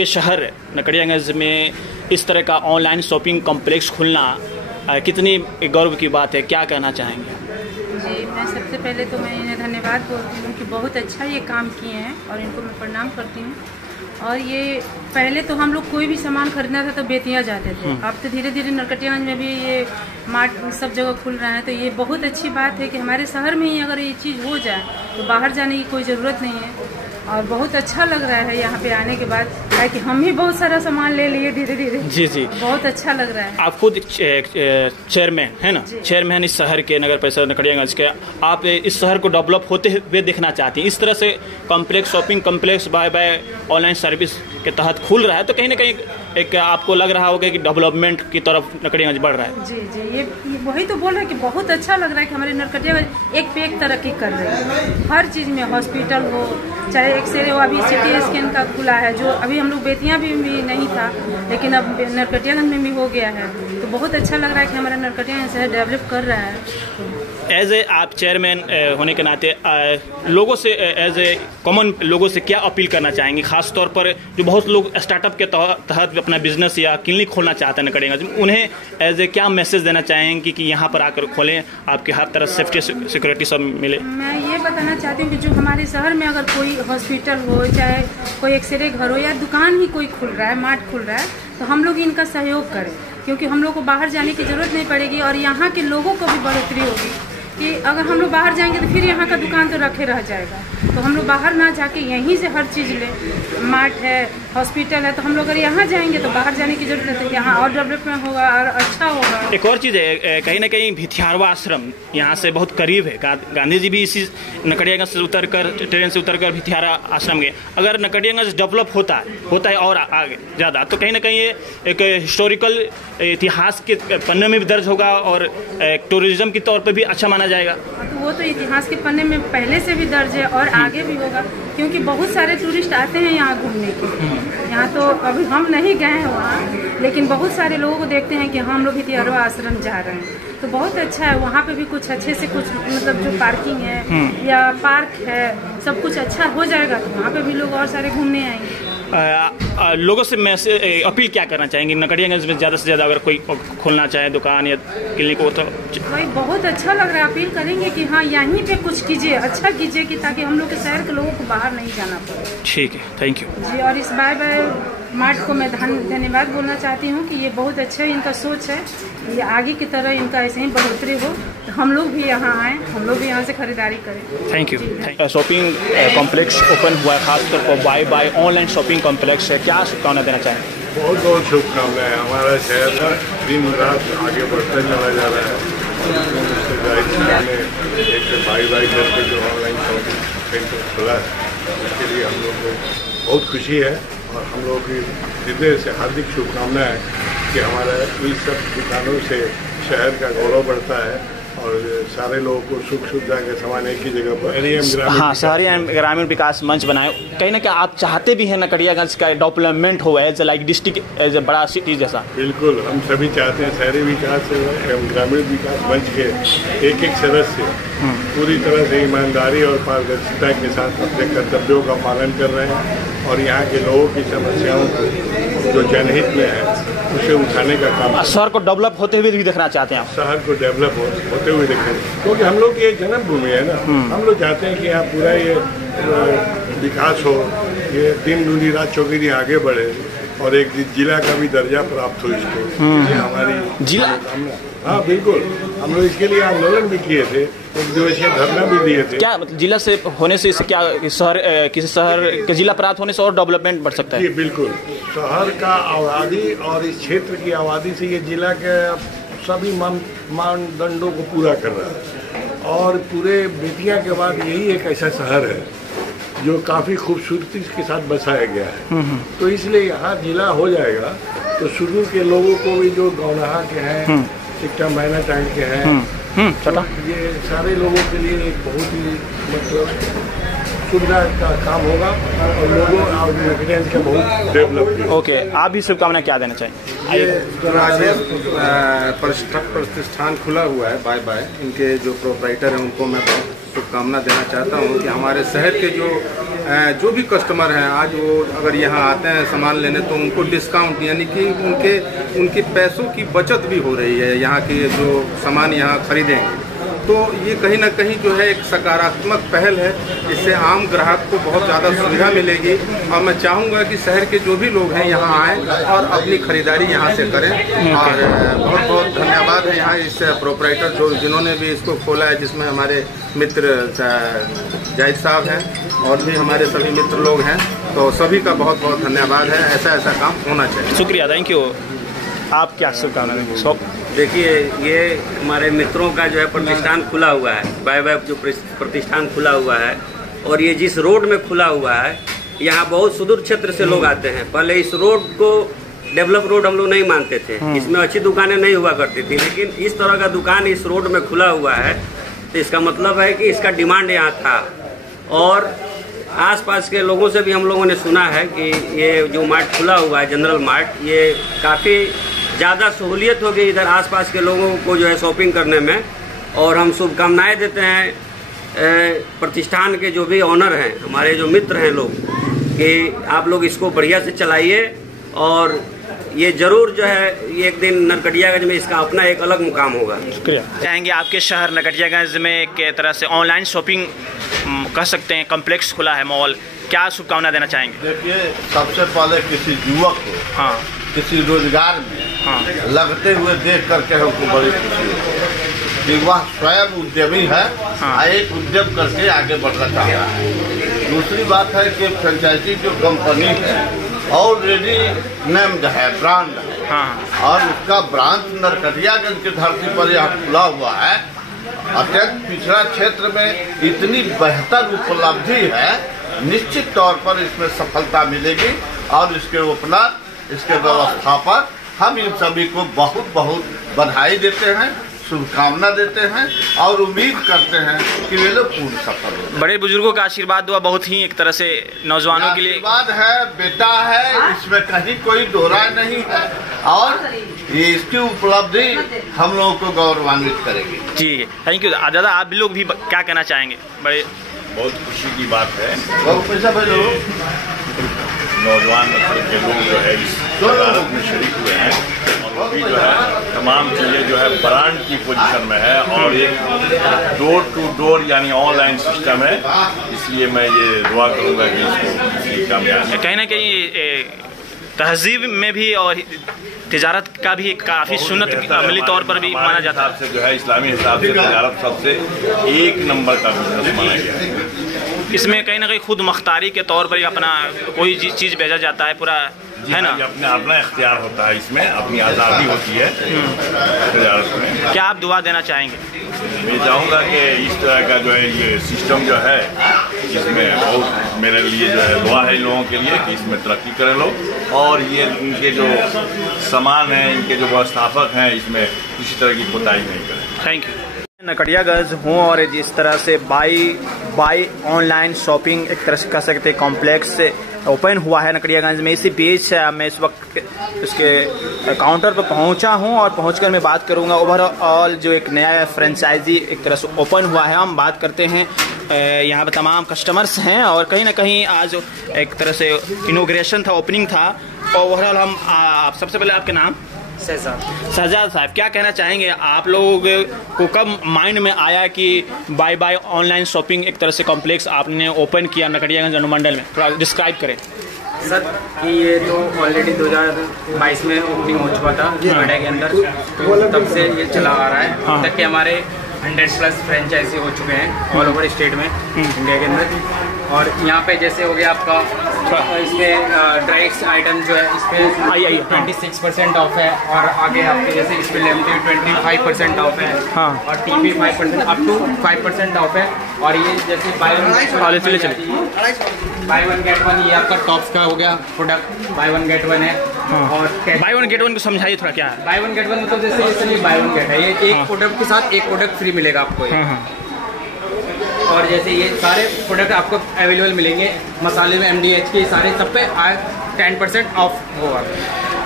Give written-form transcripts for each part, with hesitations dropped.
आपके शहर नकड़ियागंज में इस तरह का ऑनलाइन शॉपिंग कॉम्प्लेक्स खुलना कितनी गौरव की बात है, क्या कहना चाहेंगे? जी, मैं सबसे पहले तो मैं इन्हें धन्यवाद बोलती हूँ कि बहुत अच्छा ये काम किए हैं और इनको मैं प्रणाम करती हूँ। और ये पहले तो हम लोग कोई भी सामान खरीदना था तो बेतिया जाते थे, अब तो धीरे धीरे नरकटियागंज में भी ये मार्ट सब जगह खुल रहा है। तो ये बहुत अच्छी बात है कि हमारे शहर में ही अगर ये चीज़ हो जाए तो बाहर जाने की कोई ज़रूरत नहीं है। और बहुत अच्छा लग रहा है यहाँ पे आने के बाद, कि हम भी बहुत सारा सामान ले लिए धीरे धीरे। जी जी, बहुत अच्छा लग रहा है। आप खुद चेयरमैन है ना, चेयरमैन इस शहर के, नगर परिषद नकड़ियागंज के, आप इस शहर को डेवलप होते हुए देखना चाहती हैं। इस तरह से कॉम्प्लेक्स, शॉपिंग कॉम्प्लेक्स बाय बाय ऑनलाइन सर्विस के तहत खुल रहा है तो कहीं ना कहीं एक आपको लग रहा होगा कि डेवलपमेंट की तरफ नकड़ियागंज बढ़ रहा है। जी जी, ये वही तो बोल रहे हैं कि बहुत अच्छा लग रहा है कि हमारे नरकटियागंज एक पे एक तरक्की कर रहे हैं। हर चीज़ में, हॉस्पिटल हो चाहे एक्सरे हो, अभी सिटी स्कैन का खुला है जो अभी हम लोग बेतिया भी नहीं था लेकिन अब नरकटियागंज में भी हो गया है। तो बहुत अच्छा लग रहा है कि हमारा नरकटियागंज शहर डेवलप कर रहा है। एज ए आप चेयरमैन होने के नाते लोगों से, एज ए कॉमन लोगों से क्या अपील करना चाहेंगे, खास तौर पर जो बहुत लोग स्टार्टअप के तहत अपना बिजनेस या क्लिनिक खोलना चाहते हैं नकड़ियागंज, उन्हें एज ए क्या मैसेज देना चाहेंगे कि यहाँ पर आकर खोलें, आपके हर तरह सेफ्टी सिक्योरिटी सब मिले? मैं ये बताना चाहती हूँ कि जो हमारे शहर में अगर कोई हॉस्पिटल हो, चाहे कोई एक्सरे घर हो या दुकान ही कोई खुल रहा है, मार्ट खुल रहा है, तो हम लोग इनका सहयोग करें क्योंकि हम लोग को बाहर जाने की ज़रूरत नहीं पड़ेगी और यहाँ के लोगों को भी बढ़ोतरी होगी। कि अगर हम लोग बाहर जाएंगे तो फिर यहाँ का दुकान तो रखे रह जाएगा, तो हम लोग बाहर ना जाके यहीं से हर चीज़ ले, मार्ट है, हॉस्पिटल है, तो हम लोग अगर यहाँ जाएंगे तो बाहर जाने की जरूरत नहीं है, यहाँ और डेवलपमेंट होगा और अच्छा होगा। एक और चीज़ है, कहीं ना कहीं भिथियारवा आश्रम यहाँ से बहुत करीब है, गांधी जी भी इसी नकड़ियागंज से उतरकर, ट्रेन से उतरकर भिथियारा आश्रम गए। अगर नकड़ियागंज डेवलप होता है और आगे ज़्यादा तो कहीं ना कहीं ये एक हिस्टोरिकल इतिहास के पन्ने में भी दर्ज होगा और टूरिज्म के तौर पर भी अच्छा माना जाएगा। तो वो तो इतिहास के पन्ने में पहले से भी दर्ज है और आगे भी होगा क्योंकि बहुत सारे टूरिस्ट आते हैं यहाँ घूमने के। यहाँ तो अभी हम नहीं गए हैं वहाँ, लेकिन बहुत सारे लोगों को देखते हैं कि हम लोग भिथियारवा आश्रम जा रहे हैं, तो बहुत अच्छा है। वहाँ पे भी कुछ अच्छे से कुछ मतलब जो पार्किंग है या पार्क है सब कुछ अच्छा हो जाएगा तो वहाँ पे भी लोग और सारे घूमने आएंगे। लोगों से मैं अपील क्या करना चाहेंगे, नकड़ियागंज में ज़्यादा से ज़्यादा अगर कोई खोलना चाहे दुकान या क्लिनिक हो तो? भाई बहुत अच्छा लग रहा है, अपील करेंगे कि हाँ यहीं पे कुछ कीजिए, अच्छा कीजिए कि ताकि हम लोग के शहर के लोगों को बाहर नहीं जाना पड़े। ठीक है, थैंक यू जी। और इस बाय बाय मार्ट को मैं धन्यवाद बोलना चाहती हूँ कि ये बहुत अच्छा इनका सोच है, ये आगे की तरह इनका ऐसे ही बढ़ोतरी हो तो हम लोग भी यहाँ आएँ, हम लोग भी यहाँ से खरीदारी करें। Thank you. Shopping complex open हुआ है, खासतौर पर बाय ऑनलाइन शॉपिंग कॉम्प्लेक्स है, क्या शुभकामना देना चाहें? बहुत बहुत शुभकामनाएं। हमारा शहर दिन रात आगे बढ़ता चला जा रहा है। एक बाई करके जो ऑनलाइन शॉपिंग सेंटर खुला है उसके लिए हम लोग को बहुत खुशी है और हम लोग की हृदय से हार्दिक शुभकामनाएं कि हमारा इन सब दुकानों से शहर का गौरव बढ़ता है और सारे लोगों को सुख सुविधा के सामान एक ही जगह पर। हाँ, शहरी ग्रामीण विकास मंच बनाए, कहीं ना कहीं आप चाहते भी हैं नकड़ियागंज का डेवलपमेंट हो as like district, as a बड़ा सिटी जैसा। बिल्कुल, हम सभी चाहते हैं शहरी विकास एवं ग्रामीण विकास मंच के एक एक सदस्य पूरी तरह से ईमानदारी और पारदर्शिता के साथ अपने कर्तव्यों का पालन कर रहे हैं और यहाँ के लोगों की समस्याओं को जो जनहित में है उसे उठाने का काम। शहर को डेवलप होते हुए भी देखना चाहते हैं आप? शहर को डेवलप होते हुए देखना, क्योंकि हम लोग की ये जन्मभूमि है ना। हम लोग चाहते हैं कि यहाँ पूरा ये विकास हो, ये दिन दूनी रात चौगुनी आगे बढ़े और एक जिला का भी दर्जा प्राप्त हो इसको। हमारी जिला, हाँ बिल्कुल, हम लोग इसके लिए आंदोलन भी किए थे, एक दिवसीय धरना भी दिए थे। क्या मतलब जिला से होने से इससे क्या शहर, किसी शहर के जिला प्राप्त होने से और डेवलपमेंट बढ़ सकता है? जी बिल्कुल, शहर का आबादी और इस क्षेत्र की आबादी से ये जिला के सभी मानदंडों को पूरा कर रहा है और पूरे बेतिया के बाद यही एक ऐसा शहर है जो काफ़ी खूबसूरती के साथ बसाया गया है। तो इसलिए यहाँ जिला हो जाएगा तो शुरू के लोगों को भी जो गौनाहा के हैं, सिक्टा मैना टाइम के हैं, तो ये सारे लोगों के लिए एक बहुत ही मतलब सुविधा का काम होगा और लोगों और नकड़ियागंज का बहुत डेवलप। ओके, आप भी शुभकामनाएं क्या देना चाहेंगे? ये पर्यटक प्रतिष्ठान खुला हुआ है बाय बाय, इनके जो प्रोप्राइटर हैं उनको मैं शुभकामना देना चाहता हूँ कि हमारे शहर के जो भी कस्टमर हैं आज वो अगर यहाँ आते हैं सामान लेने तो उनको डिस्काउंट यानी कि उनके पैसों की बचत भी हो रही है। यहाँ के जो सामान यहाँ खरीदेंगे तो ये कहीं ना कहीं जो है एक सकारात्मक पहल है। इससे आम ग्राहक को बहुत ज़्यादा सुविधा मिलेगी और मैं चाहूँगा कि शहर के जो भी लोग हैं यहाँ आएँ और अपनी खरीदारी यहाँ से करें। और बहुत बहुत धन्यवाद है यहाँ इस प्रोपराइटर जिन्होंने भी इसको खोला है, जिसमें हमारे मित्र जाहिद साहब हैं और भी हमारे सभी मित्र लोग हैं। तो सभी का बहुत बहुत धन्यवाद है। ऐसा काम होना चाहिए। शुक्रिया, थैंक यू। आप क्या शुभकामना देंगे? देखिए, ये हमारे मित्रों का जो है प्रतिष्ठान खुला हुआ है, बाय जो प्रतिष्ठान खुला हुआ है और ये जिस रोड में खुला हुआ है यहाँ बहुत सुदूर क्षेत्र से लोग आते हैं। पहले इस रोड को डेवलप रोड हम लोग नहीं मानते थे, इसमें अच्छी दुकानें नहीं हुआ करती थी, लेकिन इस तरह का दुकान इस रोड में खुला हुआ है तो इसका मतलब है कि इसका डिमांड यहाँ था। और आसपास के लोगों से भी हम लोगों ने सुना है कि ये जो मार्ट खुला हुआ है जनरल मार्ट, ये काफ़ी ज़्यादा सहूलियत होगी इधर आसपास के लोगों को जो है शॉपिंग करने में। और हम शुभकामनाएं देते हैं प्रतिष्ठान के जो भी ऑनर हैं, हमारे जो मित्र हैं लोग, कि आप लोग इसको बढ़िया से चलाइए और ये जरूर जो है ये एक दिन नरकटियागंज में इसका अपना एक अलग मुकाम होगा। शुक्रिया। चाहेंगे आपके शहर नरकटियागंज में एक तरह से ऑनलाइन शॉपिंग कह सकते हैं कॉम्प्लेक्स खुला है, मॉल, क्या शुभकामना देना चाहेंगे? देखिए, सबसे पहले किसी युवक को किसी रोजगार में लगते हुए देख करके हमको बड़ी खुशी है कि वह स्वयं उद्यमी है, एक उद्यम करके आगे बढ़ना चाह रहा है। दूसरी बात है कि फ्रेंचाइजी जो कंपनी है ऑलरेडी नेम्ड है, ब्रांड है, और उसका ब्रांच नरकटियागंज की धरती पर यह खुला हुआ है। अत्यंत पिछड़ा क्षेत्र में इतनी बेहतर उपलब्धि है, निश्चित तौर पर इसमें सफलता मिलेगी। और इसके ओपनर, इसके व्यवस्थापक, हम इन सभी को बहुत बहुत बधाई देते हैं, शुभकामना देते हैं और उम्मीद करते हैं कि वे लोग पूर्ण सफल हो। बड़े बुजुर्गों का आशीर्वाद हुआ बहुत ही एक तरह से नौजवानों के लिए आशीर्वाद है, बेटा है, इसमें कहीं कोई दोहरा नहीं है और ये इसकी उपलब्धि हम लोगों को गौरवान्वित करेगी। जी, थैंक यू। दादा, आप लोग भी क्या कहना चाहेंगे? बड़े बहुत खुशी की बात है, बहुत पैसा भाई लोग नौजवान नस्ल के लोग जो है इस अदालत में शरीक हुए हैं और भी जो है तमाम चीज़ें जो है ब्रांड की पोजीशन में है और एक डोर टू डोर यानी ऑनलाइन सिस्टम है। इसलिए मैं ये दुआ करूँगा कि इसको कामयाब कहीं ना कहीं तहजीब में भी और तिजारत का भी काफ़ी सुन्नत अमली तौर पर भी माना जाता है। से जो है इस्लामी हिसाब से तिजारत सबसे एक नंबर का बिजनेस माना गया है। इसमें कहीं ना कहीं खुद मुख्तारी के तौर पर अपना कोई चीज़ भेजा जाता है, पूरा है ना, अपना इख्तियार होता है, इसमें अपनी आज़ादी होती है तिजारत में। क्या आप दुआ देना चाहेंगे? मैं चाहूँगा कि इस तरह का जो है ये सिस्टम जो है इसमें बहुत मेरे लिए जो है दुआ है लोगों के लिए कि इसमें तरक्की करें लोग और ये इनके जो सामान हैं, इनके जो व्यवस्थापक हैं, इसमें किसी तरह की कोताही नहीं करें। Thank you. नरकटियागंज हूँ और जिस तरह से बाई ऑनलाइन शॉपिंग एक तरह से कह सकते हैं कॉम्प्लेक्स ओपन हुआ है नरकटियागंज में, इसी बीच मैं इस वक्त उसके काउंटर पर पहुंचा हूं और पहुंचकर मैं बात करूंगा ओवरऑल जो एक नया फ्रेंचाइजी एक तरह से ओपन हुआ है। हम बात करते हैं, यहाँ पर तमाम कस्टमर्स हैं और कहीं ना कहीं आज एक तरह से इनॉग्रेशन था, ओपनिंग था। और ओवरऑल हम सबसे पहले आपके नाम? शहजाद साहब, क्या कहना चाहेंगे? आप लोग को कब माइंड में आया कि बाय ऑनलाइन शॉपिंग एक तरह से कॉम्प्लेक्स आपने ओपन किया नरकटियागंज अनुमंडल में? थोड़ा डिस्क्राइब करें सर। कि ये तो ऑलरेडी 2022 में ओपनिंग हो चुका था नोएडा के अंदर, तो तब से ये चला आ रहा है। तक के हमारे 100+ फ्रेंचाइजी हो चुके हैं ऑल ओवर स्टेट में, इंडिया के अंदर। और यहाँ पे जैसे हो गया आपका इसमें ड्राइड्स आइटम जो है इसमें 26% ऑफ है और आगे आपके जैसे इसमें लिमिटेड 25% ऑफ है और टीवी 5% अप टू 5% ऑफ है। और ये जैसे बाय वन गेट वन, ये आपका टॉप्स का हो गया product, by one get one है। और बाय वन गेट वन को समझाइए थोड़ा, क्या है बाय वन गेट वन? मतलब जैसे ये बाय वन गेट है, ये एक प्रोडक्ट के साथ एक प्रोडक्ट फ्री मिलेगा आपको। और जैसे ये सारे प्रोडक्ट आपको अवेलेबल मिलेंगे, मसाले में MDH के सारे सब पे 10% ऑफ होगा।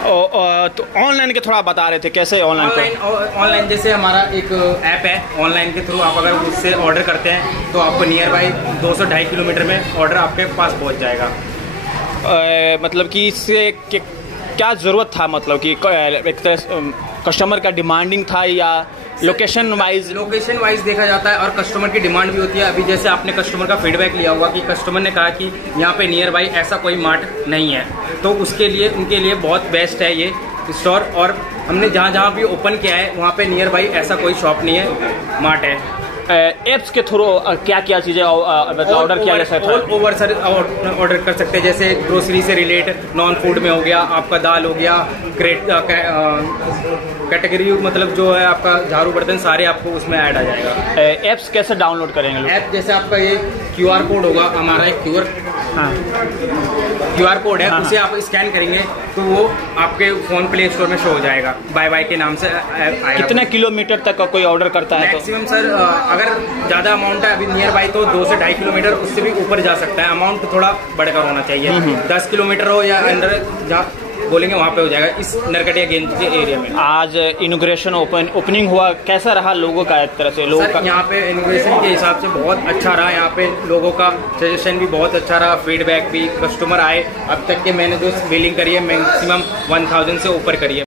तो ऑनलाइन के थोड़ा बता रहे थे, कैसे ऑनलाइन जैसे हमारा एक ऐप है, ऑनलाइन के थ्रू आप अगर उससे ऑर्डर करते हैं तो आपको नियर बाई 200-250 किलोमीटर में ऑर्डर आपके पास पहुंच जाएगा। मतलब कि इससे क्या ज़रूरत था, मतलब कि एक तरह कस्टमर का डिमांडिंग था या लोकेशन वाइज देखा जाता है और कस्टमर की डिमांड भी होती है। अभी जैसे आपने कस्टमर का फीडबैक लिया होगा कि कस्टमर ने कहा कि यहाँ पे नियर बाई ऐसा कोई मार्ट नहीं है, तो उसके लिए उनके लिए बहुत बेस्ट है ये स्टोर। और हमने जहाँ भी ओपन किया है वहाँ पे नियर बाई ऐसा कोई शॉप नहीं है, मार्ट है। एप्स के थ्रू क्या क्या चीज़ें मतलब ऑर्डर किया जा सकता है? ऑल ओवर सर ऑर्डर कर सकते हैं, जैसे ग्रोसरी से रिलेटेड, नॉन फूड में हो गया, आपका दाल हो गया, कैटेगरी मतलब जो है आपका झाड़ू बर्तन सारे आपको उसमें ऐड आ जाएगा। एप्स कैसे डाउनलोड करेंगे लोग? ऐप जैसे आपका ये QR कोड होगा, हमारा एक QR कोड है, उसे आप स्कैन करेंगे तो वो आपके फोन प्ले स्टोर में शो हो जाएगा, बाय के नाम से आएगा। कितने किलोमीटर तक का कोई ऑर्डर करता है? मैक्सिमम सर अगर ज़्यादा अमाउंट है अभी नियर बाई तो 2 से 2.5 किलोमीटर, उससे भी ऊपर जा सकता है। अमाउंट थोड़ा बढ़कर होना चाहिए, 10 किलोमीटर हो या अंदर जहाँ बोलेंगे वहाँ पे हो जाएगा, इस नरकटियागंज के एरिया में। आज इनॉग्रेशन ओपनिंग हुआ, कैसा रहा लोगों का? एक तरह से लोगों का यहाँ पे इनॉग्रेशन के हिसाब से बहुत अच्छा रहा। यहाँ पे लोगों का सजेशन भी बहुत अच्छा रहा, फीडबैक भी, कस्टमर आए। अब तक के मैंने जो बिलिंग करी है मैक्सिमम 1000 से ऊपर करी है।